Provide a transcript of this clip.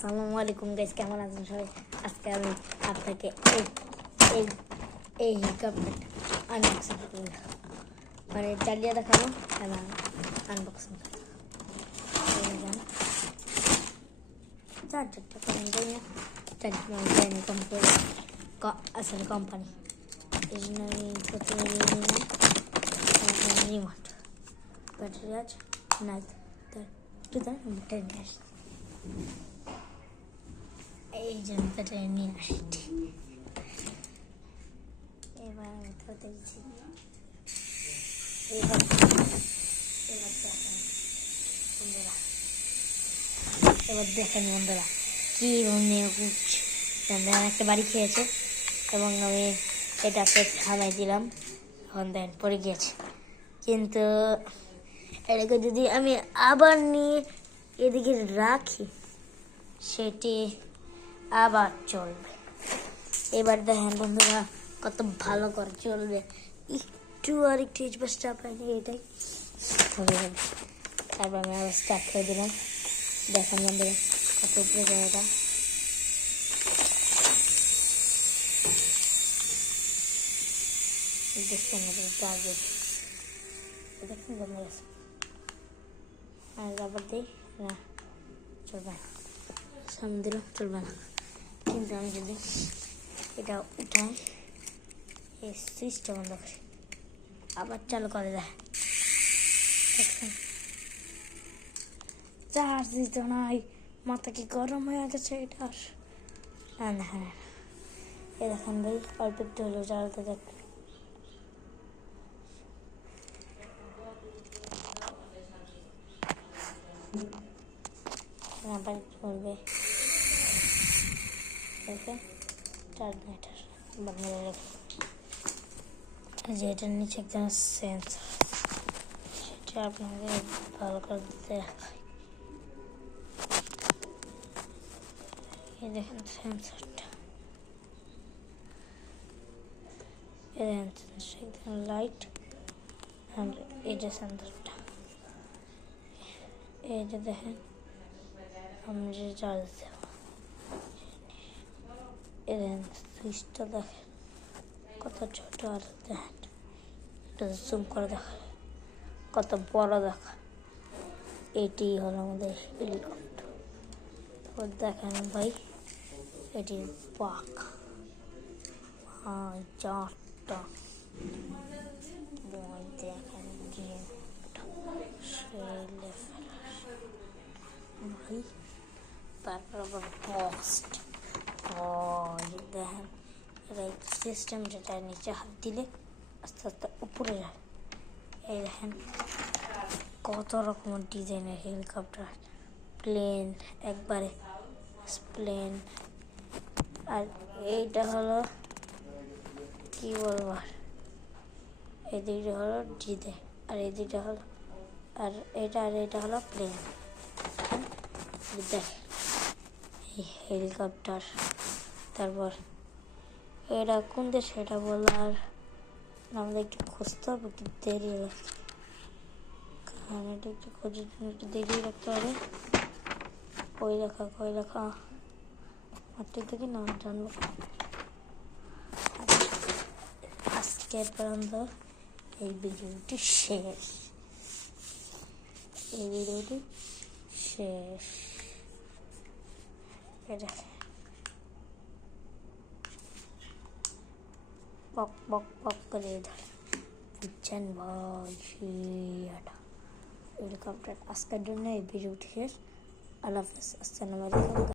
আসসালামু আলাইকুম গাইস, কেমন আছেন সবাই? আজকে আমি আপনাকে এই এই হেলিকপ্টারটা আনবক্সিং করব, মানে চালিয়ে দেখাবো এবং আনবক্সিং চার্জারটা করেন যাই না, চার্জার কোম্পানি আসলে কোম্পানি এই জন্য আমি প্রথমে নিয়ে নিলাম রিমোট। ব্যাটারি আছে নাই, ব্যাটারি নিয়ে আসছি। এই জন্য ব্যাটারি নিয়ে আসছি। এবার আমি তো দেখছি, এবার দেখেন বন্ধুরা কি একটা বাড়ি খেয়েছে এবং আমি এটাকে থামাই দিলাম, এখন দেখেন পড়ে গিয়েছে। কিন্তু এটাকে যদি আমি আবার নিয়ে এদিকে রাখি সেটি আবার চলবে। এবার দেখেন বন্ধুরা কত ভালো করে চলবে, একটু আর একটু স্পেস চাপাইনি, এটাই হয়ে যাবে। তারপর আমি আবার স্টার্ট করে দিলাম। দেখেন বন্ধুরা কত উপরে জায়গাটা, দেখছেন দেখুন বন্ধুরা। আর আবার দিই না, চলবে না, সামনে দিলাম চলবে না। কিন্তু আমি যদি এটা উঠাই, এই সুইচটা বন্ধ করি, আবার চালু করে দেয়, দেখছেন চার্জ দিত নাই, মাথা কি গরম হয়ে গেছে এটার। হ্যাঁ হ্যাঁ, এ দেখেন ভাই অল্প একটু হলেও চালাতে দেখ। আবার চলবে, চার্জ নেটার বানিয়ে রাখি। যে এটার নিচে একদম সেন্সর, সেটা আপনাকে ভালো করে দেখাই। এই দেখেন সেন্সরটা, এই দেখেন লাইট, আর এই যে সেন্সরটা, এই যে দেখেন আমি যে চার্জ দেব, এই দেখেন সুইচটা দেখেন কত ছোট, আর দেখেন এটা জুম করে দেখা কত বড় দেখা। এটি হলো আমাদের হেলিকপ্টার। তো দেখেন ভাই এটি পাক চারটা, দেখেন ভাই। তারপর আবার বক্সড দেখেন, এটা সিস্টেম যেটা নিচে হাত দিলে আস্তে আস্তে উপরে যায়। এই দেখেন কত রকমের ডিজাইনের হেলিকপ্টার, প্লেন, একবারে প্লেন। আর এইটা হলো কি বলবো, এই দুইটা হলো ডিজে, আর এই দুইটা হলো আর এটা হলো প্লেন। দেখ এই হেলিকপ্টার, তারপর এটা কোন দেশ সেটা বলার আমাদের একটু খুঁজতে হবে, একটু দেরি লাগছে, কারণ এটা একটু খোঁজার জন্য একটু দেরি রাখতে হবে। কই লেখা মাঠটি থেকে না জানবো। আজকের পর্যন্ত এই ভিডিওটি শেষ, এটা পক পক পক করে ধরে, বুঝছেন ভাই? হেলিকপ্টার আজকের জন্য এই ভিডিওটি শেষ। আল্লাহ হাফেজ, আসসালামু আলাইকুম।